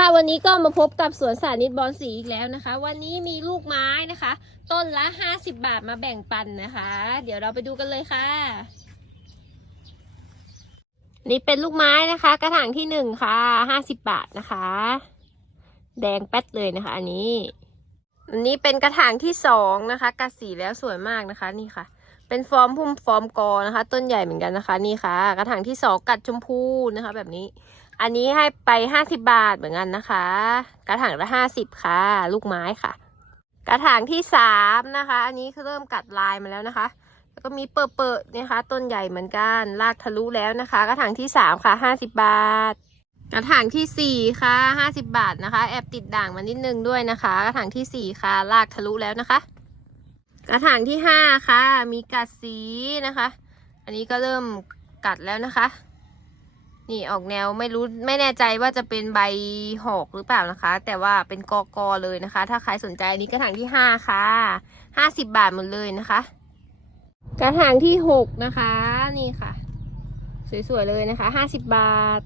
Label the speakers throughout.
Speaker 1: ค่ะวันนี้ก็มาพบกับสวนสาธิตบอลสีอีกแล้วนะคะ วันนี้มีลูกไม้นะคะ ต้นละ 50 บาทมาแบ่งปันนะคะ เดี๋ยวเราไปดูกันเลยค่ะ นี่เป็นลูกไม้นะคะ กระถางที่หนึ่งค่ะ 50 บาทนะคะ แดงแป๊ดเลยนะคะ อันนี้ อันนี้เป็นกระถางที่สองนะคะกัดสีแล้วสวยมากนะคะนี่ค่ะ เป็นฟอร์มพุ่มฟอร์มกอนะคะ ต้นใหญ่เหมือนกันนะคะ นี่ค่ะ กระถางที่สองกัดชมพูนะคะ แบบนี้ อันนี้ให้ไปห้าสิบาทเหมือนกันนะคะ กระถางละห้าสิบค่ะ ลูกไม้ค่ะ กระถางที่สามนะคะ อันนี้คือเริ่มกัดลายมาแล้วนะคะ แล้วก็มีเปิดเปิดๆนะคะ ต้นใหญ่เหมือนกันลากทะลุแล้วนะคะ กระถางที่สามค่ะห้าสิบบาท กระถางที่สี่ค่ะห้าสิบาทนะคะ แอบติดด่างมานิดนึงด้วยนะคะ กระถางที่สี่ค่ะลากทะลุแล้วนะคะ กระถางที่ห้าค่ะ มีกัดสีนะคะ อันนี้ก็เริ่มกัดแล้วนะคะ นี่ออกแนวไม่รู้ไม่แน่ใจว่าจะเป็นใบหอกหรือเปล่านะคะ แต่ว่าเป็นกอกอเลยนะคะ ถ้าใครสนใจอันนี้กระถางที่ห้าค่ะห้าสิบบาทหมดเลยนะคะ กระถางที่หกนะคะ นี่ค่ะ สวยๆเลยนะคะห้าสิบบาท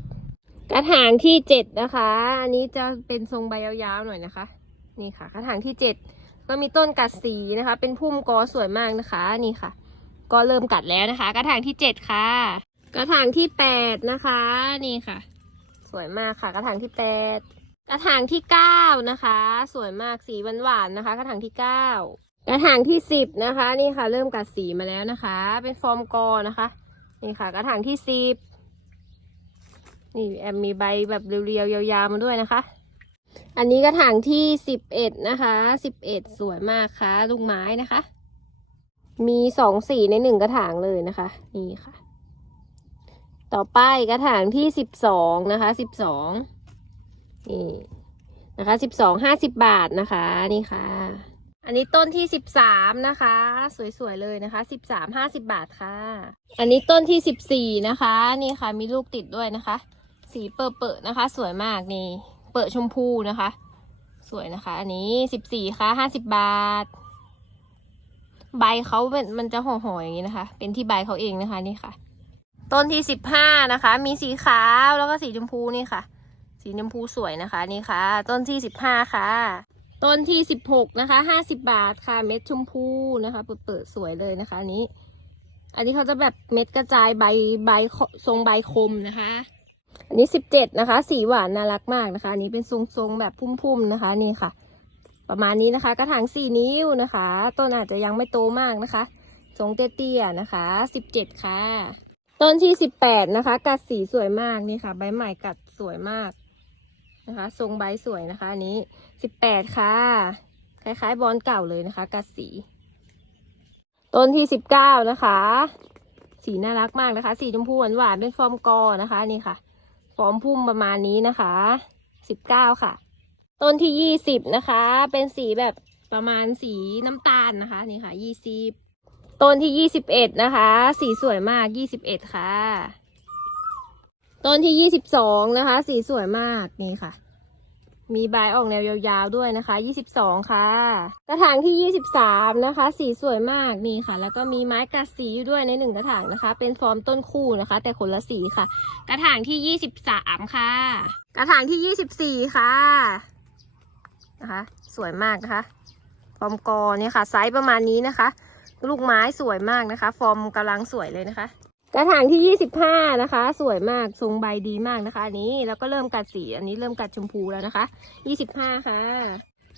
Speaker 1: กระถางที่เจ็ดนะคะ อันนี้จะเป็นทรงใบยาวๆหน่อยนะคะ นี่ค่ะ กระถางที่เจ็ดก็มีต้นกัดสีนะคะ เป็นพุ่มกอสวยมากนะคะ นี่ค่ะ ก็เริ่มกัดแล้วนะคะ กระถางที่เจ็ดค่ะ กระถางที่แปดนะคะ นี่ค่ะ สวยมากค่ะ กระถางที่แปดกระถางที่เก้านะคะ สวยมากสีหวานๆนะคะ กระถางที่เก้ากระถางที่สิบนะคะ นี่ค่ะ เริ่มกัดสีมาแล้วนะคะ เป็นฟอร์มกอนะคะ นี่ค่ะ กระถางที่สิบนี่แอมมีใบแบบเรียวๆยาวๆมาด้วยนะคะ อันนี้กระถางที่สิบเอ็ดนะคะสิบเอ็ดสวยมากค่ะลูกไม้นะคะ มีสองสีในหนึ่งกระถางเลยนะคะ นี่ค่ะ ต่อไปกระถางที่สิบสองนะคะสิบสองนี่นะคะสิบสองห้าสิบบาทนะคะนี่ค่ะ อันนี้ต้นที่สิบสามนะคะ สวยๆเลยนะคะสิบสามห้าสิบบาทค่ะ อันนี้ต้นที่สิบสี่นะคะนี่ค่ะมีลูกติดด้วยนะคะ สีเปิดๆนะคะ สวยมากนี่เปิดชมพูนะคะ สวยนะคะ อันนี้สิบสี่ค่ะห้าสิบบาท ใบเขามันมันจะห่อๆอย่างนี้นะคะ เป็นที่ใบเขาเองนะคะนี่ค่ะ ต้นที่สิบห้านะคะ มีสีขาวแล้วก็สีชมพูนี่ค่ะ สีชมพูสวยนะคะนี่ค่ะ ต้นที่สิบห้าค่ะ ต้นที่สิบหกนะคะห้าสิบบาทค่ะ เม็ดชมพูนะคะ เปิดเปิดๆสวยเลยนะคะนี้ อันนี้เขาจะแบบเม็ดกระจายใบใบทรงใบคมนะคะ อันนี้สิบเจ็ดนะคะ สีหวานน่ารักมากนะคะ อันนี้เป็นทรงๆแบบพุ่มๆนะคะนี่ค่ะ ประมาณนี้นะคะ กระถางสี่นิ้วนะคะ ต้นอาจจะยังไม่โตมากนะคะทรงเตี้ยๆนะคะสิบเจ็ดค่ะ ต้นที่สิบแปดนะคะ กัดสีสวยมากนี่ค่ะ ใบใหม่กัดสวยมากนะคะ ทรงใบสวยนะคะอันนี้สิบแปดค่ะ คล้ายๆ บอลเก่าเลยนะคะ กัดสี ต้นที่สิบเก้านะคะ สีน่ารักมากนะคะ สีชมพูหวานๆเป็นฟอร์มกอนะคะนี่ค่ะ ฟอร์มพุ่มประมาณนี้นะคะสิบเก้าค่ะ ต้นที่ยี่สิบนะคะ เป็นสีแบบประมาณสีน้ำตาลนะคะ นี่ค่ะยี่สิบ ต้นที่ยี่สิบเอ็ดนะคะ สีสวยมากยี่สิบเอ็ดค่ะ ต้นที่ยี่สิบสองนะคะ สีสวยมากนี่ค่ะ มีใบออกแนวยาวๆด้วยนะคะยี่สิบสองค่ะ กระถางที่ยี่สิบสามนะคะ สีสวยมากนี่ค่ะ แล้วก็มีไม้กัดสีอยู่ด้วยในหนึ่งกระถางนะคะ เป็นฟอร์มต้นคู่นะคะ แต่คนละสีค่ะ กระถางที่ยี่สิบสามค่ะ กระถางที่ยี่สิบสี่ค่ะนะคะ สวยมากนะคะฟอร์มกอเนี่ยค่ะ ไซส์ประมาณนี้นะคะ ลูกไม้สวยมากนะคะ ฟอร์มกำลังสวยเลยนะคะ กระถางที่ยี่สิบห้านะคะ สวยมากทรงใบดีมากนะคะอันนี้แล้วก็เริ่มกัดสีอันนี้เริ่มกัดชมพูแล้วนะคะยี่สิบห้าค่ะ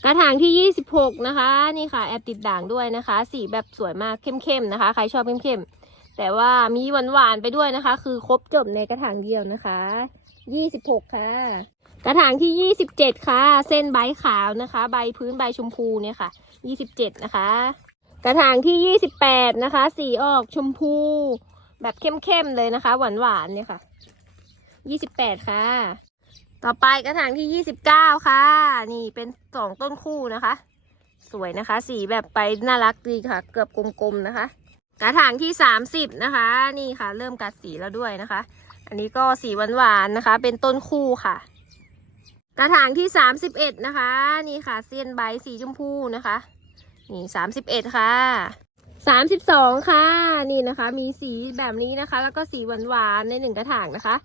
Speaker 1: กระถางที่ยี่สิบหกนะคะ นี่ค่ะแอบติดด่างด้วยนะคะ สีแบบสวยมากเข้มๆนะคะ ใครชอบเข้มๆแต่ว่ามีหวานๆไปด้วยนะคะ คือครบจบในกระถางเดียวนะคะยี่สิบหกค่ะกระถางที่ยี่สิบเจ็ดค่ะ เส้นใบขาวนะคะ ใบพื้นใบชมพูเนี่ยค่ะยี่สิบเจ็ดนะคะ กระถางที่ยี่สิบแปดนะคะ สีออกชมพู แบบเข้มๆเลยนะคะ หวานๆเนี่ยค่ะยี่สิบแปดค่ะ ต่อไปกระถางที่ยี่สิบเก้าค่ะ นี่เป็นสองต้นคู่นะคะ สวยนะคะ สีแบบไปน่ารักดีค่ะ เกือบกลมๆนะคะ กระถางที่สามสิบนะคะ นี่ค่ะ เริ่มกัดสีแล้วด้วยนะคะ อันนี้ก็สีหวานๆนะคะ เป็นต้นคู่ค่ะกระถางที่สามสิบเอ็ดนะคะ นี่ค่ะเส้นใบสีชมพูนะคะ นี่สามสิบเอ็ดค่ะสามสิบสองค่ะ นี่นะคะ มีสีแบบนี้นะคะ แล้วก็สีหวานๆในหนึ่งกระถางนะคะ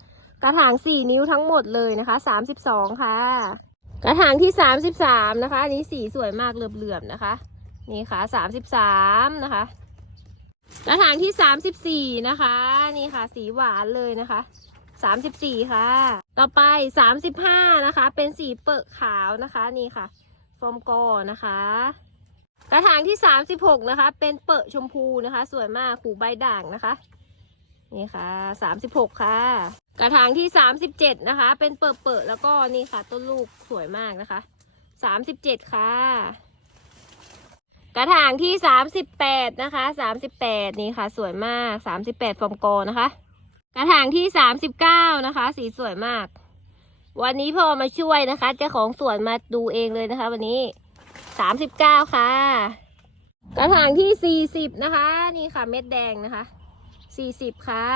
Speaker 1: กระถางสี่นิ้วทั้งหมดเลยนะคะสามสิบสองค่ะ กระถางที่สามสิบสามนะคะ อันนี้สีสวยมากเหลื่อมๆนะคะ นี่ค่ะสามสิบสามนะคะ กระถางที่สามสิบสี่นะคะ นี่ค่ะ สีหวานเลยนะคะสามสิบสี่ค่ะ ต่อไปสามสิบห้านะคะ เป็นสีเปิดขาวนะคะ นี่ค่ะ ฟอมกอนะคะ กระถางที่สามสิบหกนะคะ เป็นเปิดชมพูนะคะ สวยมากผูใบด่างนะคะ นี่ค่ะสามสิบหกค่ะ กระถางที่สามสิบเจ็ดนะคะ เป็นเปิดเปิดแล้วก็นี่ค่ะ ต้นลูกสวยมากนะคะสามสิบเจ็ดค่ะ กระถางที่สามสิบแปดนะคะสามสิบแปดนี่ค่ะ สวยมากสามสิบแปดฟอร์มโกนะคะ กระถางที่สามสิบเก้านะคะ สีสวยมาก วันนี้พ่อมาช่วยนะคะเจ้าของสวนมาดูเองเลยนะคะ วันนี้ สามสิบเก้าค่ะ กระถางที่สี่สิบนะคะ นี่ค่ะเม็ดแดงนะคะสี่สิบค่ะ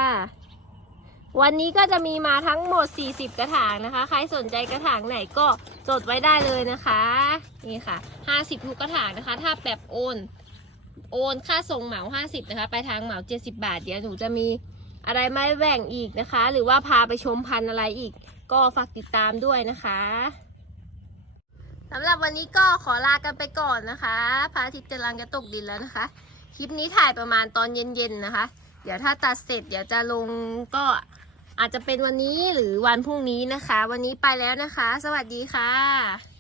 Speaker 1: วันนี้ก็จะมีมาทั้งหมด40กระถางนะคะ ใครสนใจกระถางไหนก็จดไว้ได้เลยนะคะ นี่ค่ะ50ทุกกระถางนะคะ ถ้าแบบโอนโอนค่าส่งเหมา50นะคะไปทางเหมา70บาท เดี๋ยวหนูจะมีอะไรไม่แบ่งอีกนะคะ หรือว่าพาไปชมพันธุ์อะไรอีก ก็ฝากติดตามด้วยนะคะ สำหรับวันนี้ก็ขอลากันไปก่อนนะคะพระอาทิตย์กำลังจะตกดินแล้วนะคะ คลิปนี้ถ่ายประมาณตอนเย็นๆนะคะ เดี๋ยวถ้าตัดเสร็จเดี๋ยวจะลงก็อาจจะเป็นวันนี้หรือวันพรุ่งนี้นะคะ วันนี้ไปแล้วนะคะ สวัสดีค่ะ